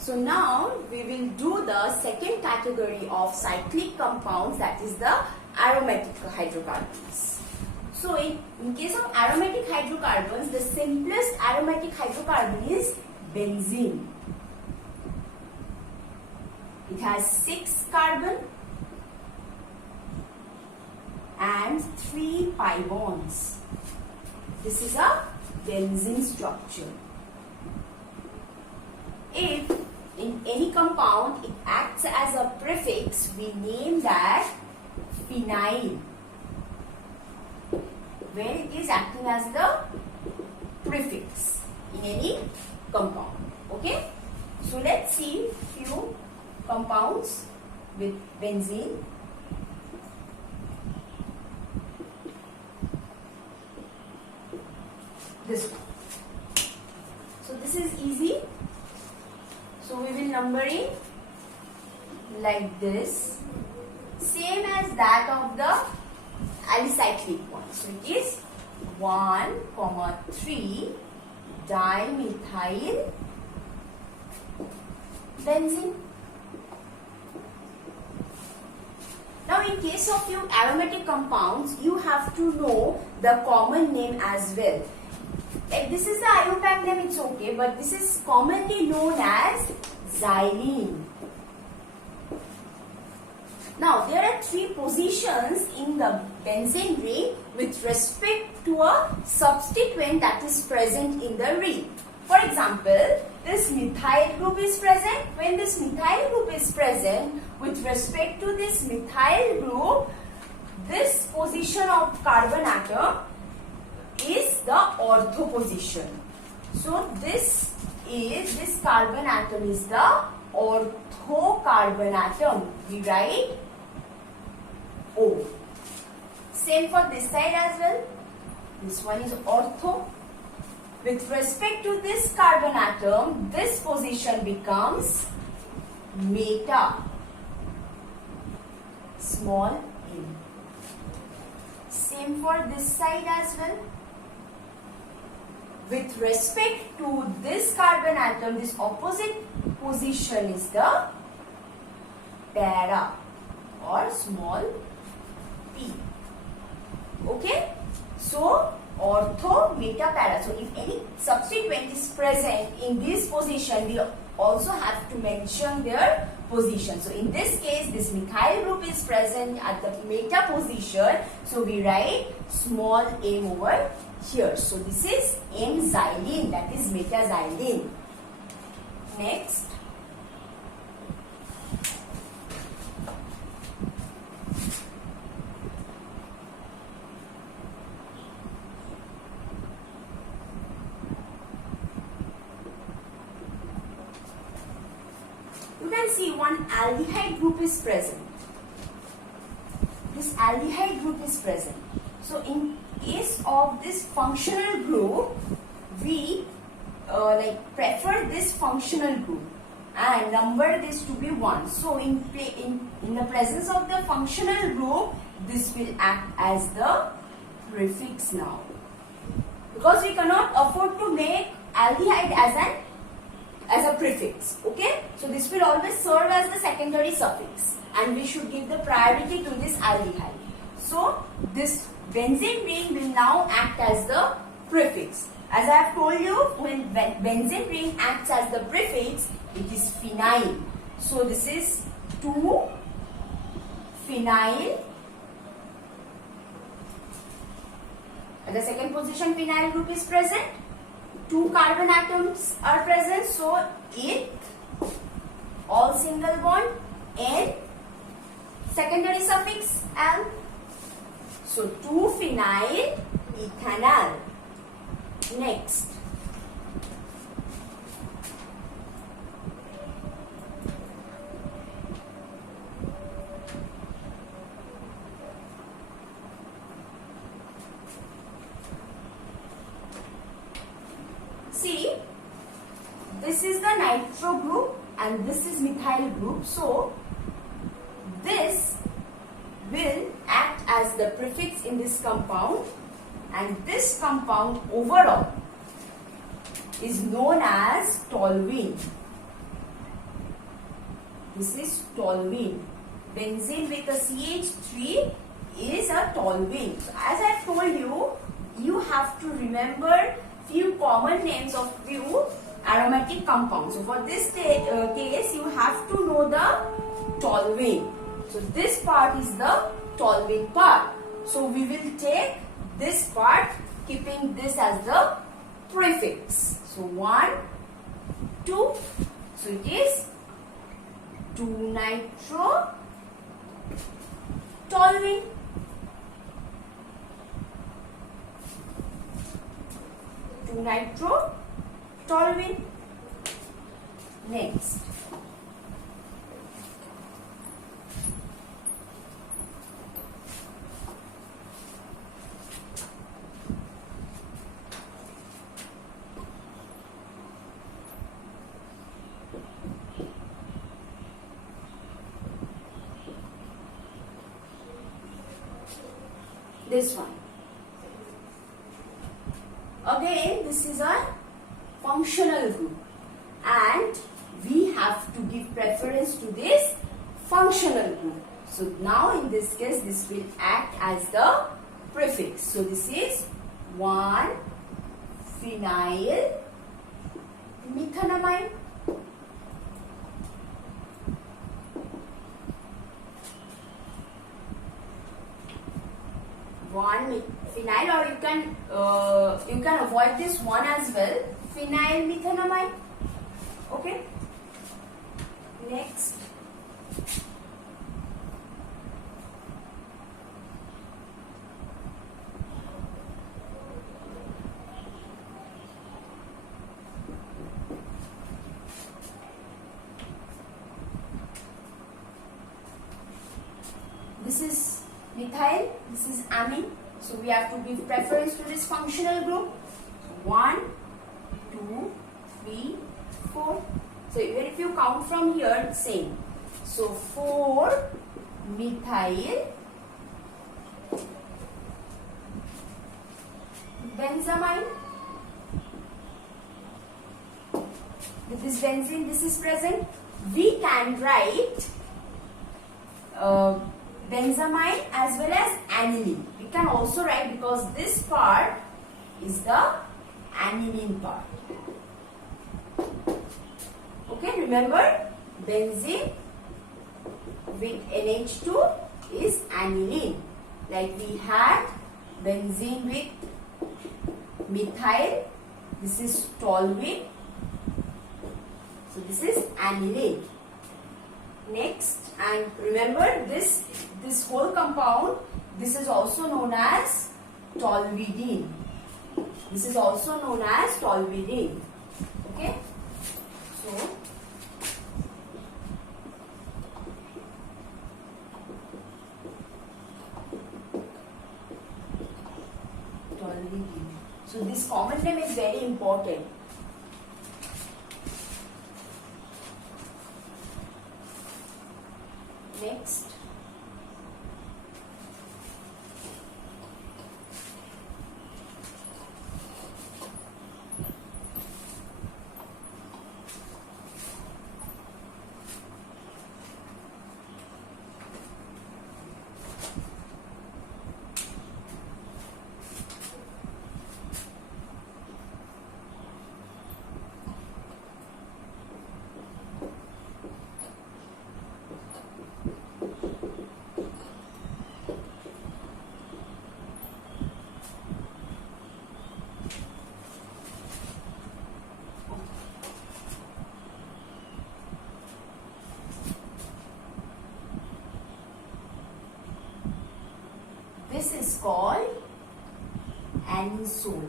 So now we will do the second category of cyclic compounds, that is the aromatic hydrocarbons. So in case of aromatic hydrocarbons, the simplest aromatic hydrocarbon is benzene. It has 6 carbon and 3 pi bonds. This is a benzene structure. If in any compound it acts as a prefix, we name that phenyl, where it is acting as the prefix in any compound. Okay, so let's see few compounds with benzene. This one. So this is easy. So we will numbering like this, same as that of the alicyclic one. So it is 1,3 dimethyl benzene. Now in case of your aromatic compounds, you have to know the common name as well. Like this is the IUPAC name, it's okay, but this is commonly known as xylene. Now there are 3 positions in the benzene ring with respect to a substituent that is present in the ring. For example, this methyl group is present. When this methyl group is present, with respect to this methyl group, this position of carbon atom is the ortho position. So this carbon atom is the ortho carbon atom. We write O. Same for this side as well. This one is ortho. With respect to this carbon atom, this position becomes meta, small m. Same for this side as well. With respect to this carbon atom, this opposite position is the para or small p. Okay? So, ortho, meta, para. So, if any substituent is present in this position, we also have to mention their position. So, in this case, this methyl group is present at the meta position. So, we write small m over here. So, this is M-xylene, that is meta-xylene. Next. You can see one aldehyde group is present. This aldehyde group is present. So, in case of this functional group, we prefer this functional group and number this to be 1. So, in the presence of the functional group, this will act as the prefix now. Because we cannot afford to make aldehyde as a prefix. Okay? So, this will always serve as the secondary suffix and we should give the priority to this aldehyde. So, this benzene ring will now act as the prefix. As I have told you, when benzene ring acts as the prefix, it is phenyl. So, this is 2-phenyl. At the second position, phenyl group is present. 2 carbon atoms are present. So, it, all single bond, N, secondary suffix, L. So, 2-phenyl ethanol. Next. See, this is the nitro group and this is methyl group. So, this will act as the prefix in this compound, and this compound overall is known as toluene. This is toluene. Benzene with a CH3 is a toluene. So as I told you, you have to remember few common names of few aromatic compounds. So for this case, you have to know the toluene. So this part is the toluene part. So we will take this part, keeping this as the prefix. So 1, 2. So it is 2-nitro toluene. Nitro toluene. Next, this one. Again, this is a functional group and we have to give preference to this functional group. So now in this case, this will act as the prefix. So this is 1-phenyl methanamine. Phenyl, or you can avoid this one as well. Phenyl methanamine. Okay. Next, this is methyl. This is amine. So we have to give preference to this functional group. 1, 2, 3, 4. So even if you count from here, same. So 4-methyl benzamine. With this benzene, this is present. We can write benzamine as well as aniline. We can also write, because this part is the aniline part. Okay, remember, benzene with NH2 is aniline. Like we had benzene with methyl. This is toluene. So this is aniline. Next, and remember this whole compound, this is also known as toluidine. This is also known as toluidine. Okay? So, toluidine. So this common name is very important. Next, this is called anisole.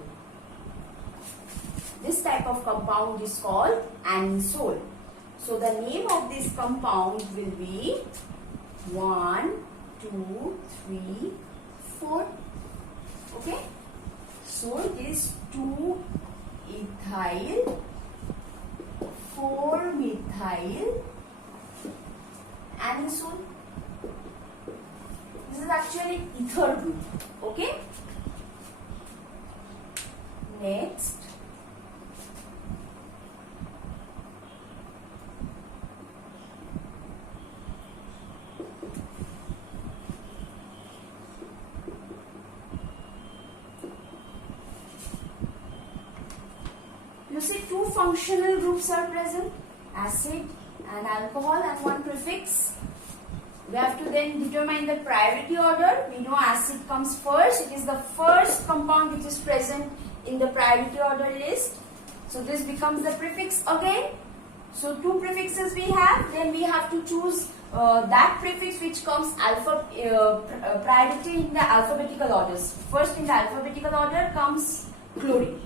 This type of compound is called anisole. So the name of this compound will be 1, 2, 3, 4. Okay. So it is 2-ethyl 4-methyl anisole. This is actually ether group. Okay. Next, functional groups are present, acid and alcohol, and one prefix. We have to then determine the priority order. We know acid comes first. It is the first compound which is present in the priority order list. So this becomes the prefix again. So two prefixes we have. Then we have to choose that prefix which comes priority in the alphabetical orders. First in the alphabetical order comes chlorine.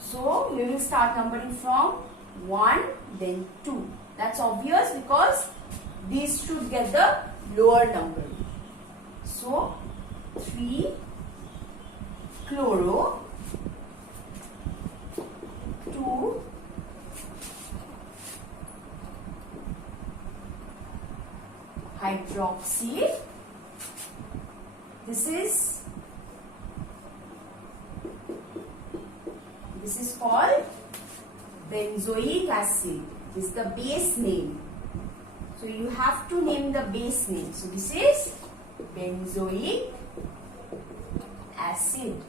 So we will start numbering from 1, then 2. That's obvious because these should get the lower number. So 3 chloro, 2 hydroxy. This is called benzoic acid. This is the base name. So you have to name the base name. So this is benzoic acid.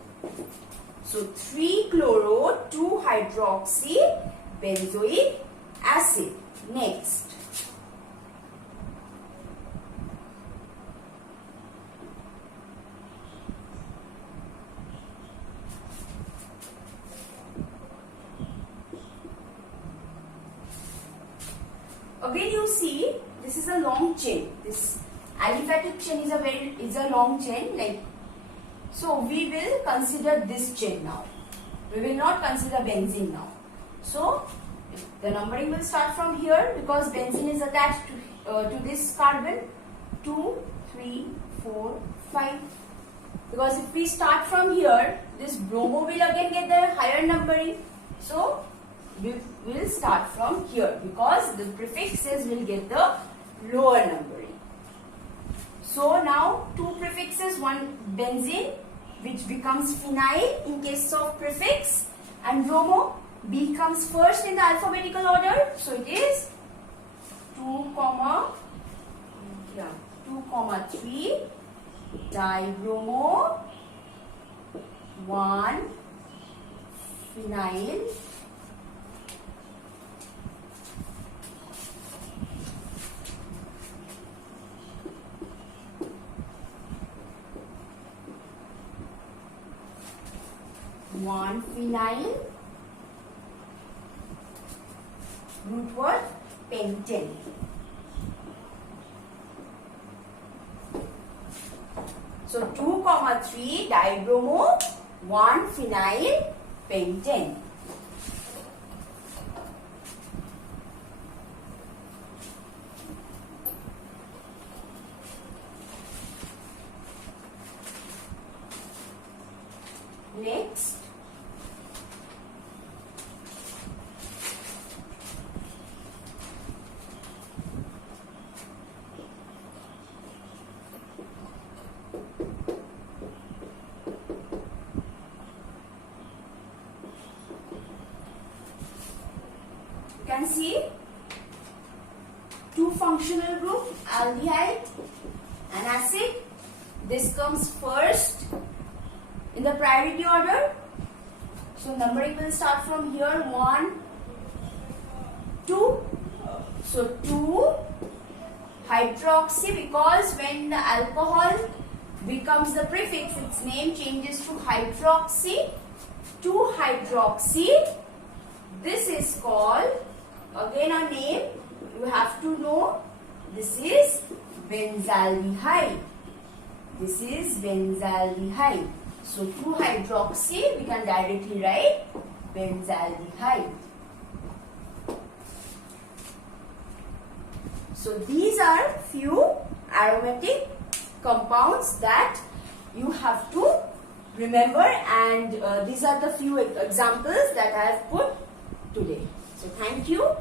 So 3 chloro, 2 hydroxy, benzoic acid. Next. Again you see, this is a long chain. This aliphatic chain is a long chain. So we will consider this chain now. We will not consider benzene now. So the numbering will start from here because benzene is attached to this carbon. 2, 3, 4, 5. Because if we start from here, this bromo will again get the higher numbering. So we will start from here because the prefixes will get the lower numbering. So now two prefixes, one benzene which becomes phenyl in case of prefix, and bromo. B comes first in the alphabetical order. So it is 2, 3 dibromo, 1 phenyl, root word pentane. So 2, 3 dibromo, 1 phenyl pentane. Next, you can see two functional group, aldehyde and acid. This comes first in the priority order. So numbering will start from here, 1, 2. So 2 hydroxy, because when the alcohol becomes the prefix, its name changes to hydroxy. 2 hydroxy. This is called, again a name you have to know, this is benzaldehyde. This is benzaldehyde. So 2 hydroxy, we can directly write benzaldehyde. So these are few aromatic compounds that you have to remember, and these are the few examples that I have put today. So thank you.